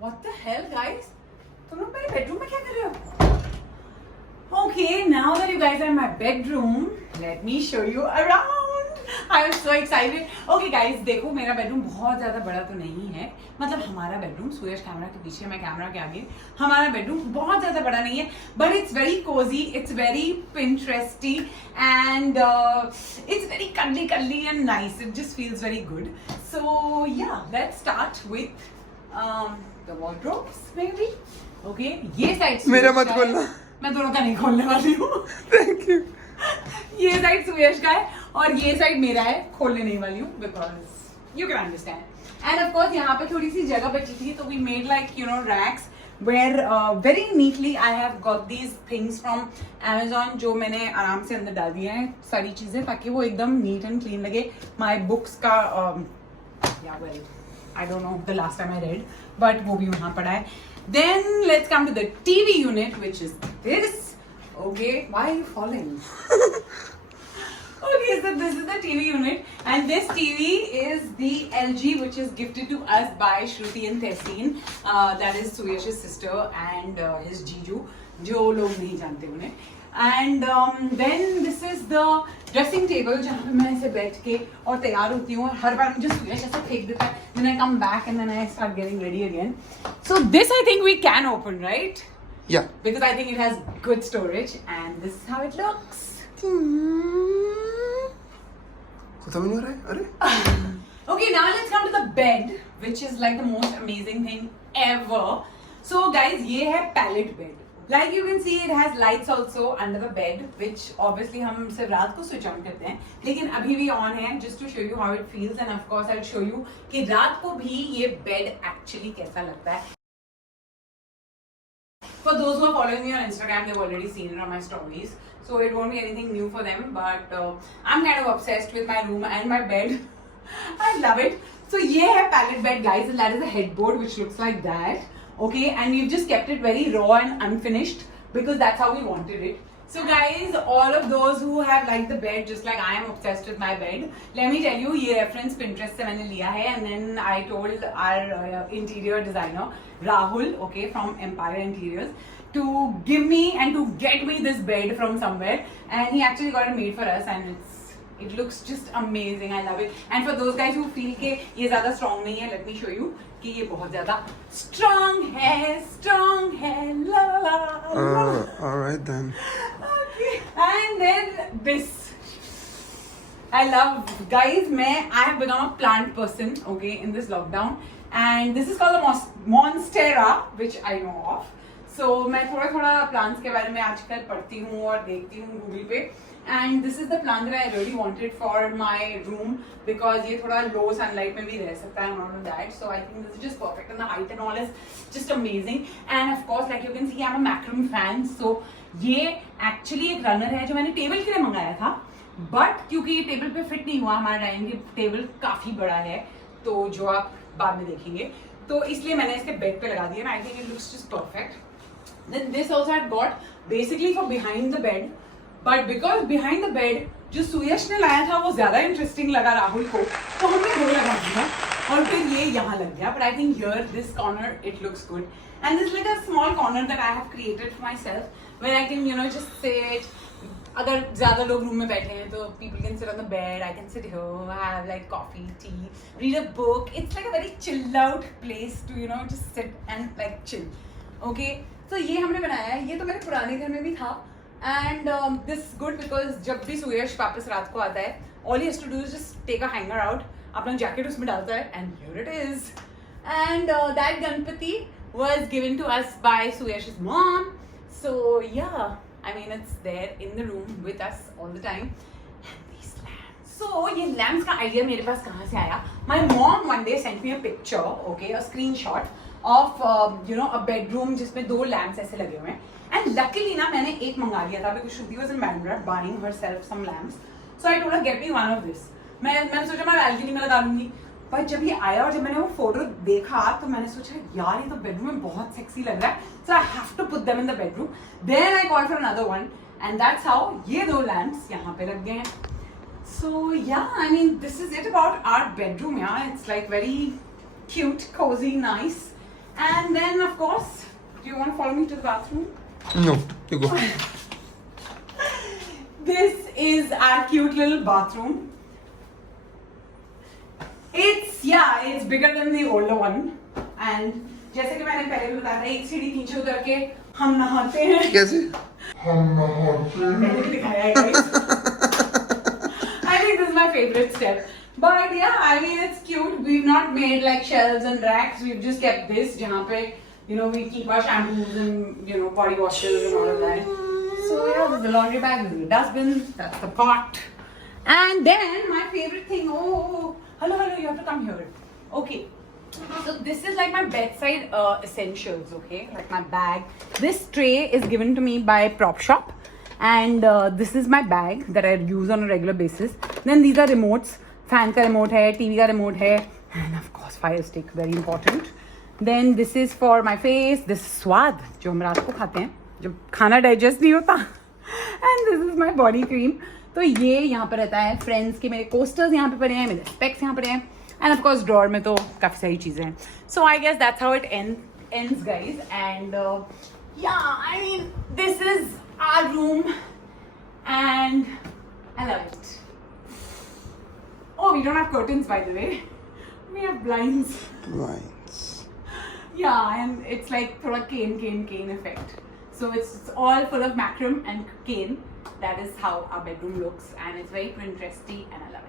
What the hell, guys? तुम लोग मेरे bedroom में क्या कर रहे हो? Okay, now that you guys are in my bedroom, let me show you around. I am so excited. Okay, guys, देखो मेरा bedroom बहुत ज़्यादा बड़ा तो नहीं है. मतलब हमारा bedroom, सूरज कैमरा के पीछे, मैं कैमरा के आगे. हमारा bedroom बहुत ज़्यादा बड़ा नहीं है, but it's very cozy, it's very Pinteresty, and it's very cuddly and nice. It just feels very good. So yeah, let's start with the wardrobes maybe. Okay, ये side मेरा मत खोलना. मैं दोनों का नहीं खोलने वाली हूँ. Thank you. ये साइड सुयश का है और ये साइड मेरा है. खोलने नहीं वाली हूँ because you can understand. And of course यहाँ पे थोड़ी सी जगह बची थी तो we made like you know racks where very neatly I have got these things from Amazon जो मैंने आराम से अंदर डाल दिए हैं सारी चीजें ताकि वो एकदम नीट एंड क्लीन लगे. माई बुक्स का well I don't know the last time I read, but वो भी वहाँ पड़ा है. Then let's come to the TV unit, which is this. Okay, why are you falling? Okay, so this is the TV unit, and this TV is the LG, which is gifted to us by Shruti and Tehseen. That is Suyash's sister and his Jiju, जो लोग नहीं जानते उन्हें. And then this is the dressing table जहाँ पे मैं ऐसे बैठ के और तैयार होती हूँ. हर बार मुझे सूरज ऐसे फेंक देता है. Then I come back and then I start getting ready again. So this I think we can open, right? Yeah. Because I think it has good storage and this is how it looks. समझ नहीं आ रहा है. अरे. Okay, now let's come to the bed, which is like the most amazing thing ever. So guys, ये है pallet bed. Like you can see, it has lights also under the bed, which obviously हम सिर्फ रात को switch on करते हैं. लेकिन अभी भी on है, just to show you how it feels, and of course I'll show you कि रात को भी ये bed actually कैसा लगता है. For those who are following me on Instagram, they've already seen it on my stories, so it won't be anything new for them. But I'm kind of obsessed with my room and my bed. I love it. So ये है pallet bed, guys, and that is the headboard, which looks like that. Okay, and we've just kept it very raw and unfinished because that's how we wanted it. So guys, all of those who have liked the bed just like I am obsessed with my bed, let me tell you, ये reference Pinterest से मैंने लिया है. And then I told our interior designer Rahul, okay, from Empire Interiors, to give me and to get me this bed from somewhere, and he actually got it made for us, and it looks just amazing. I love it. And for those guys who feel कि ये ज़्यादा strong नहीं है, let me show you कि ये बहुत ज़्यादा strong है, la la la. Alright then. Okay. And then this. I love, guys, I have become a plant person, okay, in this lockdown, and this is called the Monstera, which I know of. So मैं थोड़ा plants के बारे में आजकल पढ़ती हूँ और देखती हूँ Google पे. And this is the plant that I really wanted for my room because ये थोड़ा low sunlight में भी रह सकता है and all of that. So I think this is just perfect, and the height and all is just amazing. And of course, like you can see, I'm a macram fan. So ये actually एक runner है जो मैंने table के लिए मंगाया था. But क्योंकि ये टेबल पे फिट नहीं हुआ, हमारा डाइनिंग टेबल काफी बड़ा है, तो जो आप बाद में देखेंगे, तो इसलिए मैंने इसके बेड पे लगा दिया. I think it looks just perfect. Then this also I got basically for behind the bed. But because behind the bed जो सुयश ने लाया था वो ज्यादा इंटरेस्टिंग लगा राहुल को, तो हमने वो लगा दिया और फिर ये यहाँ लग गया. But I think here this corner it looks good, and this is like a small corner that I have created for myself where I can just sit. अगर ज्यादा लोग रूम में बैठे हैं तो people can sit on the bed. I can sit here, have like coffee, tea, read a book. It's like a very chilled out place to just sit and like chill. Okay, so ये हमने बनाया है. ये तो मेरे पुराने घर में भी था. And this is good because जब भी सुयश वापस रात को आता है, all he has to do is just take a hanger out, अपना जैकेट उसमें डालता है, and here it is. And that Ganpati was given to us by Suyash's mom. So yeah, I mean it's there in the room with us all the time. And these lamps. So ये lamps का idea मेरे पास कहाँ से आया? My mom one day sent me a picture, okay, a screenshot of a bedroom जिसमें 2 lamps ऐसे लगे हुए हैं. And luckily ना मैंने एक मंगा लिया था because Shruti was in Bandra buying herself some lamps. So I told her get me one of this. मैंने सोचा मैं balcony में लगा लूंगी. पर जब ये आया और जब मैंने वो फोटो देखा तो मैंने सोचा यार ये तो बेडरूम में बहुत सेक्सी लग रहा है. So I have to put them in the bedroom. Then I called for another one, and that's how ये 2 lamps यहाँ पे लग गए हैं. So yeah, I mean this is it about our bedroom. Yeah, it's like very cute, cozy, nice. And then, of course, do you want to follow me to the bathroom? No, you go. This is our cute little bathroom. It's bigger than the older one. And जैसे कि मैंने पहले भी बताया था, एक सीढ़ी नीचे उतर के हम नहाते हैं. कैसे? मैंने भी दिखाया है guys. I think this is my favorite step. But yeah, I mean it's cute. We've not made like shelves and racks. We've just kept this जहाँ पे we keep our shampoos and body washes and all of that. So yeah, there's the laundry bag, there's the dustbin, that's the pot. And then my favorite thing. Oh, hello, you have to come here. Okay. So this is like my bedside essentials, okay? Like my bag. This tray is given to me by Prop Shop. And this is my bag that I use on a regular basis. Then these are remotes. Fan ka remote hai, TV ka remote hai. And of course fire stick, very important. Then this is for my face. This is स्वाद जो हम रात को खाते हैं जब खाना digest नहीं होता. And this is my body cream. तो ये यहाँ पर रहता है. Friends के मेरे coasters यहाँ पे पड़े हैं, मेरे specs यहाँ पड़े हैं. And of course drawer में तो काफ़ी सारी चीज़ें हैं. So I guess that's how it ends guys. And yeah, I mean this is our room and I love it. Oh, we don't have curtains by the way. We have blinds. Blinds. Yeah, and it's like thoda cane effect. So it's all full of macram and cane. That is how our bedroom looks and it's very Pinteresty and I love it.